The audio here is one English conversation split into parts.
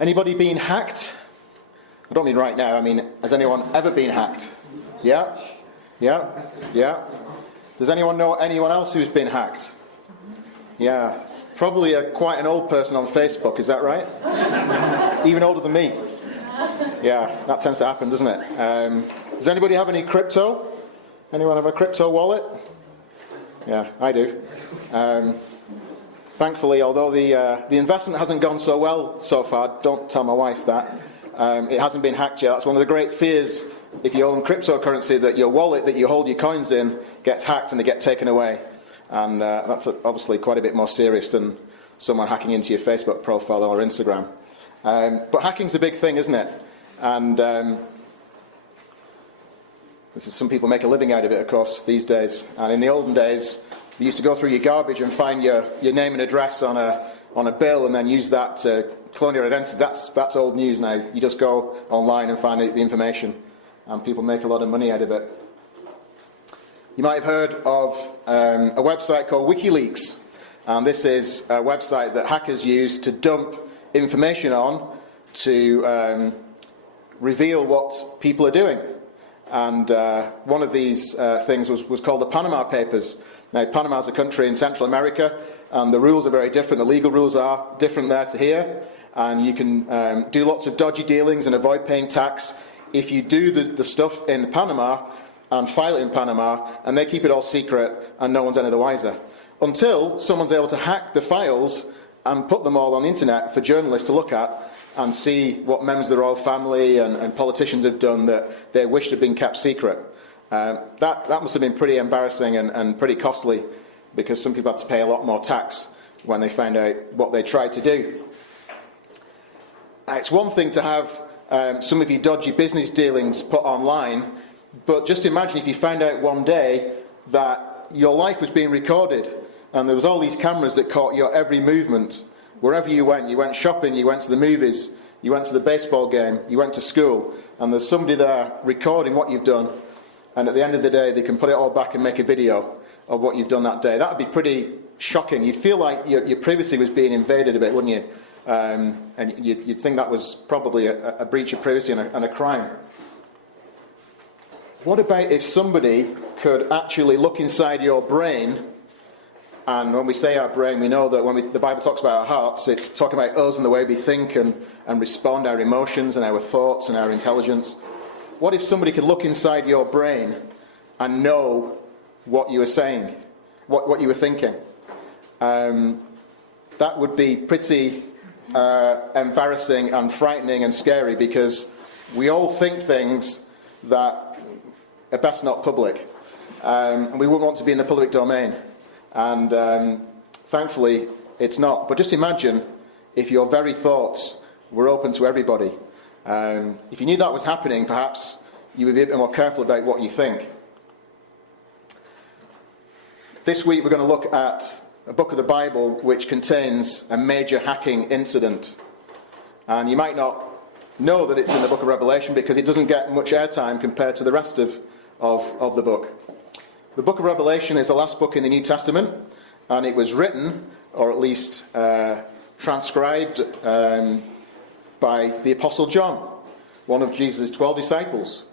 Anybody been hacked? I don't mean right now, I mean, has anyone ever been hacked? Yeah? Yeah? Yeah? Does anyone know anyone else who's been hacked? Yeah. Probably quite an old person on Facebook, is that right? Even older than me. Yeah, that tends to happen, doesn't it? Does anybody have any crypto? Anyone have a crypto wallet? Yeah, I do. Thankfully, although the investment hasn't gone so well so far, don't tell my wife that, it hasn't been hacked yet. That's one of the great fears if you own cryptocurrency, that your wallet that you hold your coins in gets hacked and they get taken away. And that's obviously quite a bit more serious than someone hacking into your Facebook profile or Instagram. But hacking's a big thing, isn't it? And some people make a living out of it, of course, these days. And in the olden days, you used to go through your garbage and find your name and address on a bill and then use that to clone your identity. That's old news now. You just go online and find the information. And people make a lot of money out of it. You might have heard of a website called WikiLeaks. And this is a website that hackers use to dump information on to reveal what people are doing. And one of these things was called the Panama Papers. Now, Panama is a country in Central America, and the rules are very different. The legal rules are different there to here. And you can do lots of dodgy dealings and avoid paying tax if you do the stuff in Panama and file it in Panama, and they keep it all secret and no one's any the wiser. Until someone's able to hack the files and put them all on the internet for journalists to look at and see what members of the royal family and politicians have done that they wished had been kept secret. That must have been pretty embarrassing and pretty costly, because some people had to pay a lot more tax when they found out what they tried to do. It's one thing to have some of your dodgy business dealings put online, but just imagine if you found out one day that your life was being recorded and there was all these cameras that caught your every movement. Wherever you went shopping, you went to the movies, you went to the baseball game, you went to school, and there's somebody there recording what you've done, and at the end of the day they can put it all back and make a video of what you've done that day. That would be pretty shocking. You'd feel like your privacy was being invaded a bit, wouldn't you? And you'd think that was probably a breach of privacy and a crime. What about if somebody could actually look inside your brain? And when we say our brain, we know that when the Bible talks about our hearts, it's talking about us and the way we think and respond, our emotions and our thoughts and our intelligence. What if somebody could look inside your brain and know what you were saying, what you were thinking? That would be pretty embarrassing and frightening and scary, because we all think things that are best not public. And we wouldn't want to be in the public domain. And thankfully, it's not. But just imagine if your very thoughts were open to everybody. If you knew that was happening, perhaps you would be a bit more careful about what you think. This week, we're going to look at a book of the Bible which contains a major hacking incident. And you might not know that it's in the book of Revelation because it doesn't get much airtime compared to the rest of the book. The book of Revelation is the last book in the New Testament, and it was written, or at least transcribed, by the Apostle John, one of Jesus' 12 disciples.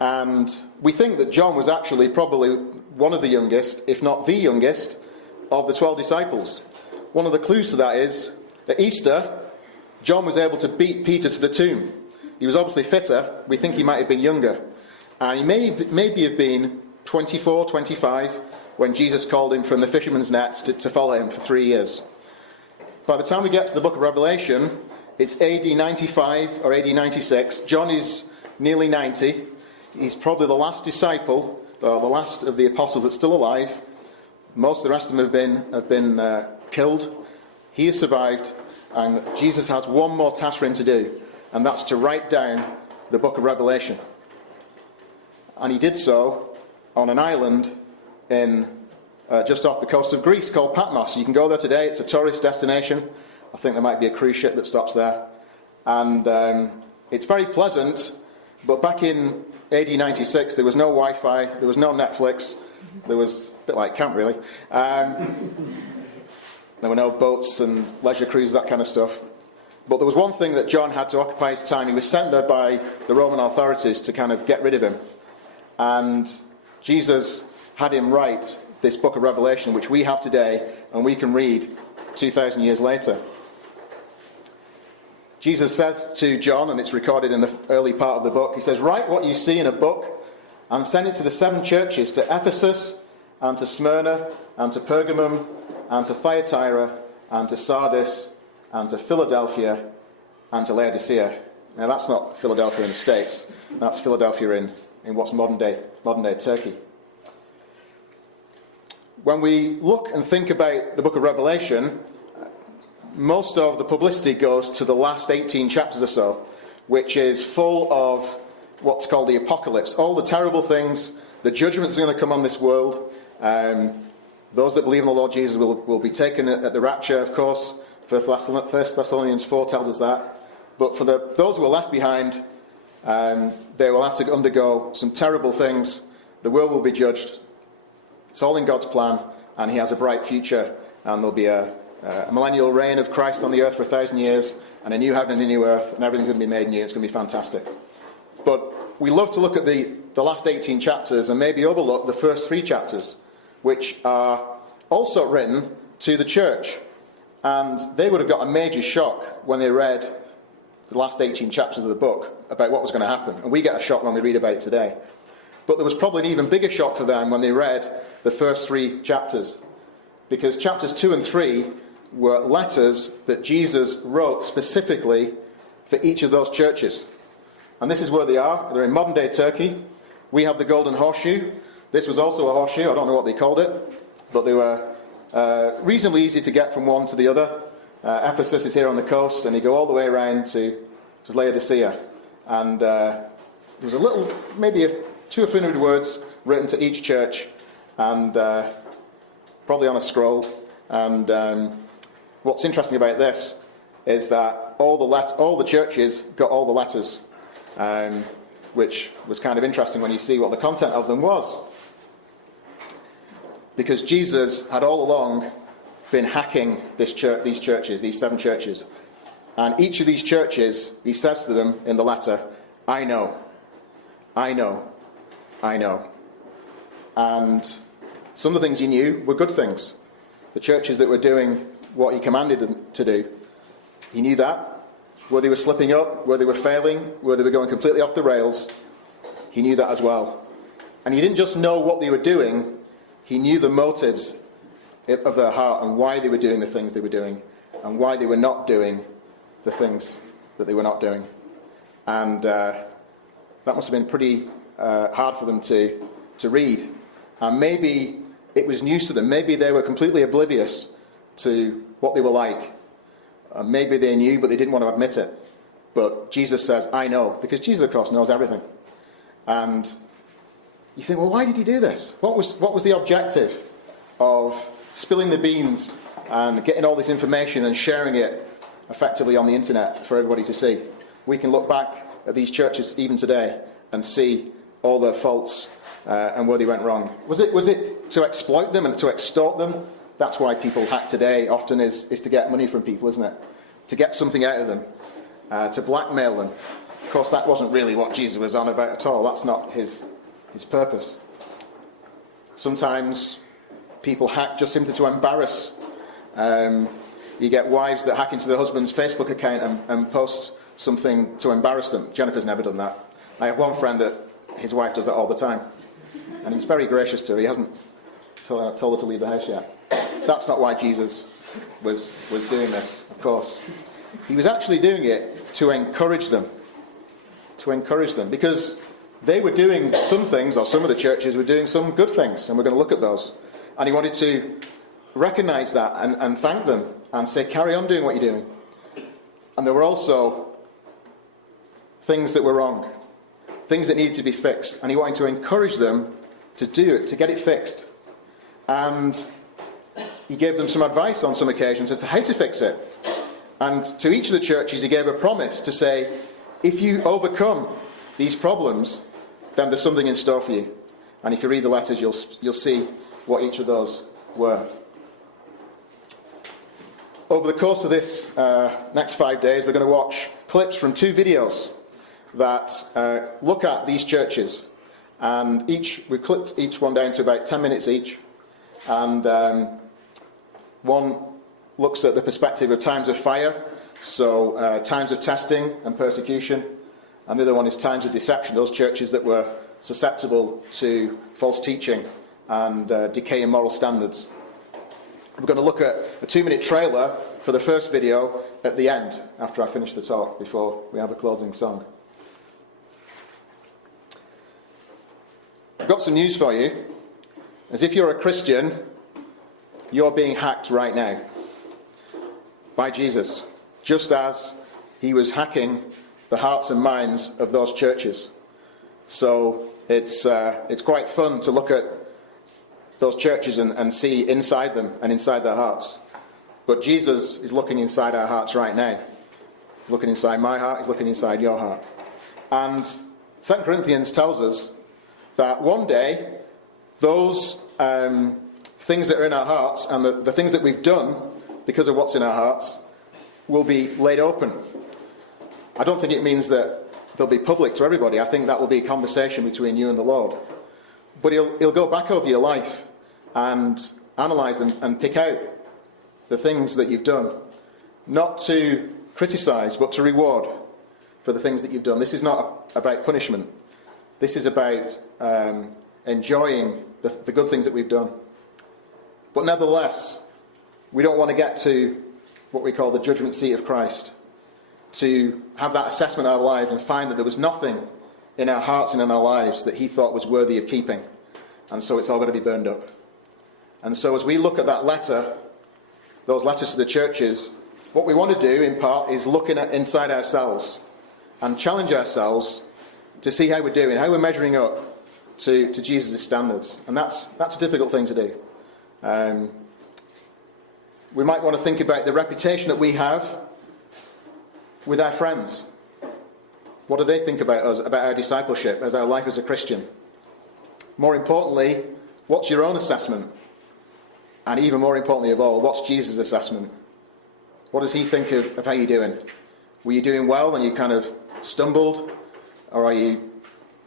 And we think that John was actually probably one of the youngest, if not the youngest, of the 12 disciples. One of the clues to that is, at Easter, John was able to beat Peter to the tomb. He was obviously fitter. We think he might have been younger. And he maybe have been 24, 25, when Jesus called him from the fisherman's nets to follow him for 3 years. By the time we get to the book of Revelation, it's AD 95 or AD 96. John is nearly 90. He's probably the last disciple, or the last of the apostles that's still alive. Most of the rest of them have been killed. He has survived, and Jesus has one more task for him to do, and that's to write down the book of Revelation. And he did so on an island in just off the coast of Greece called Patmos. You can go there today. It's a tourist destination. I think there might be a cruise ship that stops there. And it's very pleasant, but back in AD 96 there was no Wi-Fi, there was no Netflix, there was a bit like camp really. There were no boats and leisure cruises, that kind of stuff. But there was one thing that John had to occupy his time. He was sent there by the Roman authorities to kind of get rid of him. And Jesus had him write this book of Revelation, which we have today, and we can read 2,000 years later. Jesus says to John, and it's recorded in the early part of the book, he says, "Write what you see in a book and send it to the 7 churches, to Ephesus, and to Smyrna, and to Pergamum, and to Thyatira, and to Sardis, and to Philadelphia, and to Laodicea." Now that's not Philadelphia in the States. That's Philadelphia in what's modern day Turkey. When we look and think about the book of Revelation, most of the publicity goes to the last 18 chapters or so, which is full of what's called the apocalypse. All the terrible things, the judgments are going to come on this world. Those that believe in the Lord Jesus will be taken at the rapture, of course. 1 Thessalonians 4 tells us that. But for those who are left behind, they will have to undergo some terrible things. The world will be judged. It's all in God's plan, and he has a bright future, and there'll be a millennial reign of Christ on the earth for 1,000 years, and a new heaven and a new earth, and everything's going to be made new. It's going to be fantastic. But we love to look at the last 18 chapters and maybe overlook the first 3 chapters, which are also written to the church. And they would have got a major shock when they read the last 18 chapters of the book about what was going to happen. And we get a shock when we read about it today. But there was probably an even bigger shock for them when they read the first 3 chapters. Because chapters 2 and 3 were letters that Jesus wrote specifically for each of those churches. And this is where they are. They're in modern day Turkey. We have the Golden Horseshoe. This was also a horseshoe. I don't know what they called it. But they were reasonably easy to get from one to the other. Ephesus is here on the coast, and you go all the way around to Laodicea. And there was a little, maybe 200 or 300 words written to each church, and probably on a scroll. And what's interesting about this is that all the churches got all the letters, which was kind of interesting when you see what the content of them was. Because Jesus had all along been hacking these churches, these 7 churches. And each of these churches, he says to them in the letter, I know. And some of the things he knew were good things. The churches that were doing what he commanded them to do, he knew that. Where they were slipping up, where they were failing, where they were going completely off the rails, he knew that as well. And he didn't just know what they were doing, he knew the motives of their heart and why they were doing the things they were doing and why they were not doing the things that they were not doing. And that must have been pretty hard for them to read. And maybe it was news to them. Maybe they were completely oblivious to what they were like. Maybe they knew, but they didn't want to admit it. But Jesus says, I know. Because Jesus, of course, knows everything. And you think, well, why did he do this? What was the objective of spilling the beans and getting all this information and sharing it effectively on the internet for everybody to see? We can look back at these churches even today and see all their faults and where they went wrong. Was it to exploit them and to extort them? That's why people hack today often is to get money from people, isn't it? To get something out of them, to blackmail them. Of course, that wasn't really what Jesus was on about at all. That's not his purpose. Sometimes people hack just simply to embarrass. You get wives that hack into their husband's Facebook account and post something to embarrass them. Jennifer's never done that. I have one friend that his wife does that all the time. And he's very gracious to her. He hasn't told her to leave the house yet. That's not why Jesus was doing this, of course. He was actually doing it to encourage them. To encourage them. Because they were doing some things, or some of the churches were doing some good things. And we're going to look at those. And he wanted to recognize that and thank them and say, carry on doing what you're doing. And there were also things that were wrong. Things that needed to be fixed. And he wanted to encourage them to do it, to get it fixed. And he gave them some advice on some occasions as to how to fix it. And to each of the churches he gave a promise to say, if you overcome these problems, then there's something in store for you. And if you read the letters, you'll see what each of those were. over the course of this next 5 days, we're going to watch clips from 2 videos that look at these churches. And we clipped each one down to about 10 minutes each. And one looks at the perspective of times of fire, so times of testing and persecution. And the other one is times of deception, those churches that were susceptible to false teaching and decaying moral standards. We're going to look at a 2-minute trailer for the first video at the end, after I finish the talk, before we have a closing song. I've got some news for you. As if you're a Christian, you're being hacked right now by Jesus, just as he was hacking the hearts and minds of those churches. So it's quite fun to look at those churches and see inside them and inside their hearts. But Jesus is looking inside our hearts right now. He's looking inside my heart, he's looking inside your heart. And 2 Corinthians tells us that one day those things that are in our hearts and the things that we've done because of what's in our hearts will be laid open. I don't think it means that they'll be public to everybody. I think that will be a conversation between you and the Lord. But he'll go back over your life and analyse them and pick out the things that you've done. Not to criticise, but to reward for the things that you've done. This is not about punishment. This is about enjoying the good things that we've done. But nevertheless, we don't want to get to what we call the judgment seat of Christ. To have that assessment of our lives and find that there was nothing in our hearts and in our lives that he thought was worthy of keeping. And so it's all going to be burned up. And so as we look at that letter, those letters to the churches, what we want to do in part is looking at inside ourselves and challenge ourselves to see how we're doing, how we're measuring up to Jesus' standards. And that's a difficult thing to do. We might want to think about the reputation that we have with our friends. What do they think about us, about our discipleship, as our life as a Christian? More importantly, what's your own assessment? And even more importantly of all, what's Jesus' assessment? What does he think of how you're doing? Were you doing well and you kind of stumbled? Or are you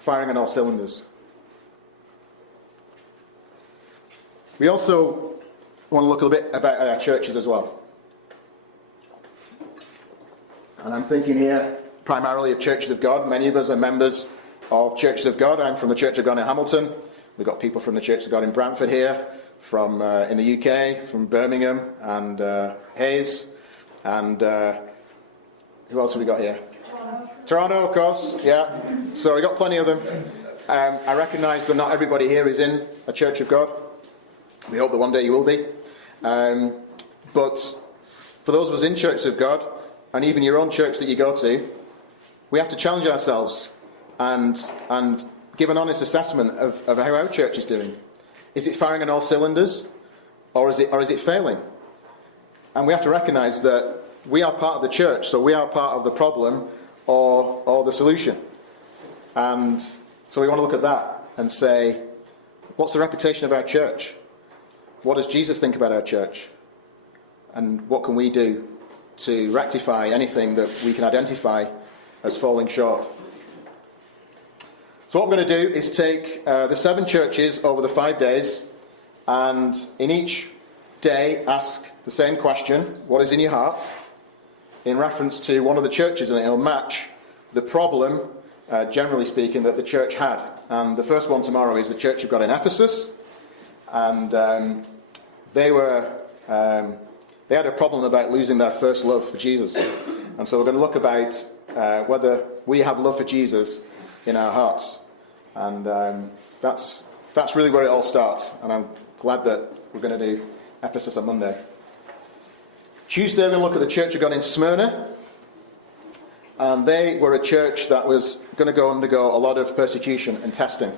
firing on all cylinders? We also want to look a little bit about our churches as well. And I'm thinking here primarily of Churches of God. Many of us are members of Churches of God. I'm from the Church of God in Hamilton. We've got people from the Church of God in Brantford here, from in the UK, from Birmingham and Hayes. And who else have we got here? Toronto, of course, yeah. So we've got plenty of them. I recognise that not everybody here is in a Church of God. We hope that one day you will be. But for those of us in Churches of God, and even your own church that you go to, we have to challenge ourselves and give an honest assessment of how our church is doing. Is it firing on all cylinders, or is it failing? And we have to recognise that we are part of the church, so we are part of the problem or the solution. And so we want to look at that and say, what's the reputation of our church? What does Jesus think about our church? And what can we do to rectify anything that we can identify as falling short? So what we're going to do is take the 7 churches over the 5 days, and in each day ask the same question, what is in your heart, in reference to one of the churches, and it'll match the problem, generally speaking, that the church had. And the first one tomorrow is the Church of God in Ephesus, and they had a problem about losing their first love for Jesus. And so we're going to look about whether we have love for Jesus in our hearts. And that's really where it all starts. And I'm glad that we're going to do Ephesus on Monday. Tuesday we're going to look at the Church of God in Smyrna. And they were a church that was going to undergo a lot of persecution and testing.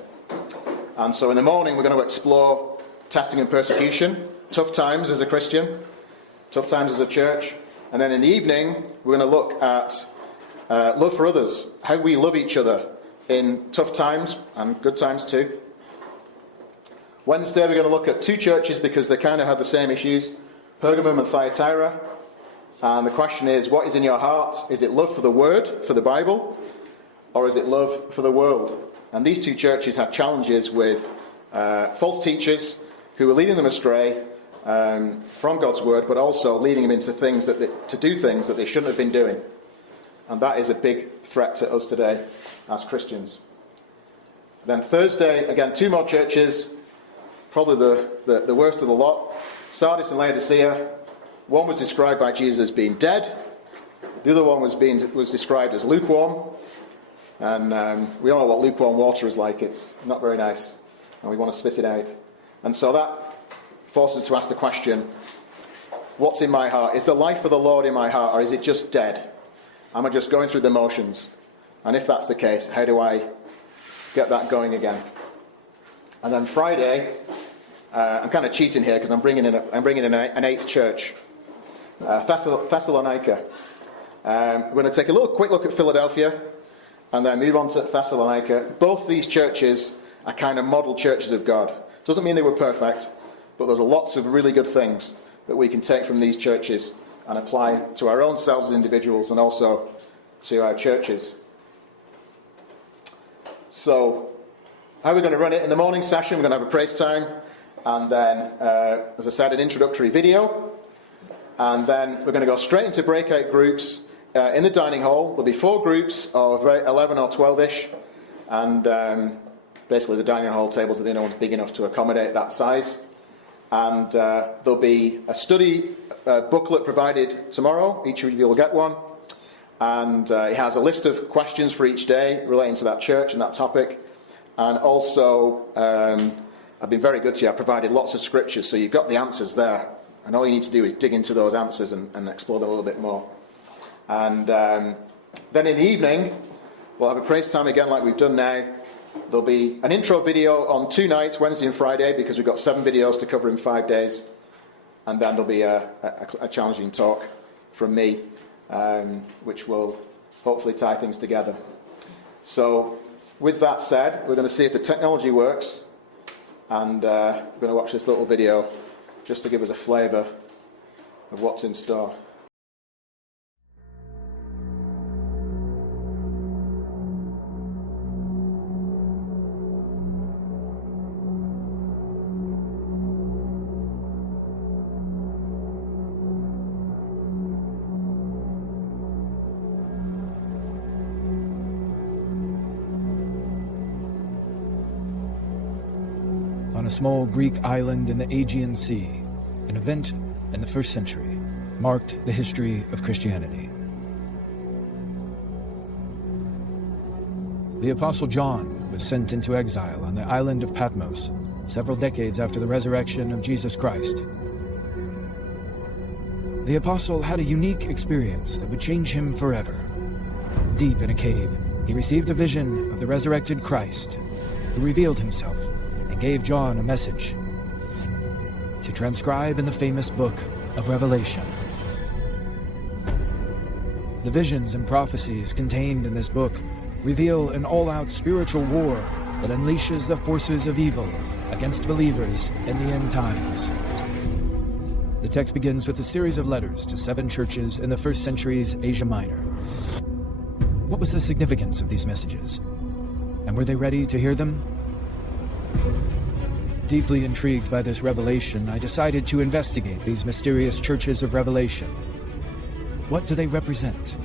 And so in the morning we're going to explore testing and persecution, tough times as a Christian, tough times as a church. And then in the evening, we're going to look at love for others, how we love each other in tough times and good times too. Wednesday, we're going to look at 2 churches because they kind of had the same issues, Pergamum and Thyatira. And the question is, what is in your heart? Is it love for the Word, for the Bible, or is it love for the world? And these two churches had challenges with false teachers who were leading them astray from God's Word, but also leading them into things to do things that they shouldn't have been doing. And that is a big threat to us today as Christians. Then Thursday, again, two more churches, probably the worst of the lot. Sardis and Laodicea. One was described by Jesus as being dead. The other one was described as lukewarm. And we all know what lukewarm water is like. It's not very nice. And we want to spit it out. And so that forces us to ask the question, what's in my heart? Is the life of the Lord in my heart, or is it just dead? Am I just going through the motions? And if that's the case, how do I get that going again? And then Friday, I'm kind of cheating here because I'm bringing in an eighth church, Thessalonica. We're going to take a quick look at Philadelphia and then move on to Thessalonica. Both these churches are kind of model churches of God. Doesn't mean they were perfect, but there's lots of really good things that we can take from these churches and apply to our own selves as individuals and also to our churches. So, how are we going to run it? In the morning session, we're going to have a praise time, and then, as I said, an introductory video, and then we're going to go straight into breakout groups in the dining hall. There'll be 4 groups of 11 or 12-ish, and basically the dining hall tables are the only ones big enough to accommodate that size. And there'll be a study booklet provided tomorrow. Each of you will get one. And it has a list of questions for each day relating to that church and that topic. And also, I've been very good to you. I've provided lots of scriptures, so you've got the answers there. And all you need to do is dig into those answers and explore them a little bit more. And then in the evening, we'll have a praise time again like we've done now. There'll be an intro video on 2 nights, Wednesday and Friday, because we've got 7 videos to cover in 5 days. And then there'll be a challenging talk from me, which will hopefully tie things together. So, with that said, we're going to see if the technology works. And we're going to watch this little video just to give us a flavour of what's in store. On a small Greek island in the Aegean Sea, an event in the 1st century marked the history of Christianity. The Apostle John was sent into exile on the island of Patmos several decades after the resurrection of Jesus Christ. The Apostle had a unique experience that would change him forever. Deep in a cave, he received a vision of the resurrected Christ, who revealed himself and gave John a message to transcribe in the famous book of Revelation. The visions and prophecies contained in this book reveal an all-out spiritual war that unleashes the forces of evil against believers in the end times. The text begins with a series of letters to 7 churches in the 1st century's Asia Minor. What was the significance of these messages? And were they ready to hear them? Deeply intrigued by this revelation, I decided to investigate these mysterious churches of Revelation. What do they represent?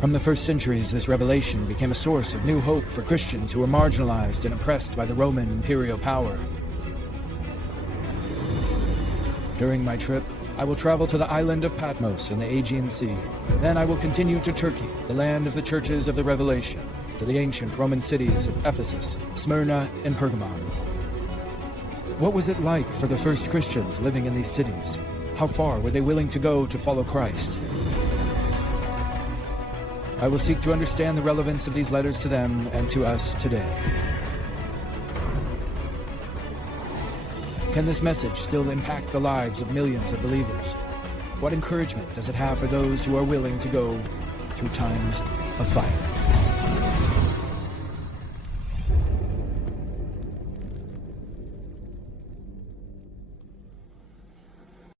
From the 1st centuries, this revelation became a source of new hope for Christians who were marginalized and oppressed by the Roman imperial power. During my trip, I will travel to the island of Patmos in the Aegean Sea. Then I will continue to Turkey, the land of the churches of the Revelation, to the ancient Roman cities of Ephesus, Smyrna, and Pergamon. What was it like for the first Christians living in these cities? How far were they willing to go to follow Christ? I will seek to understand the relevance of these letters to them and to us today. Can this message still impact the lives of millions of believers? What encouragement does it have for those who are willing to go through times of fire?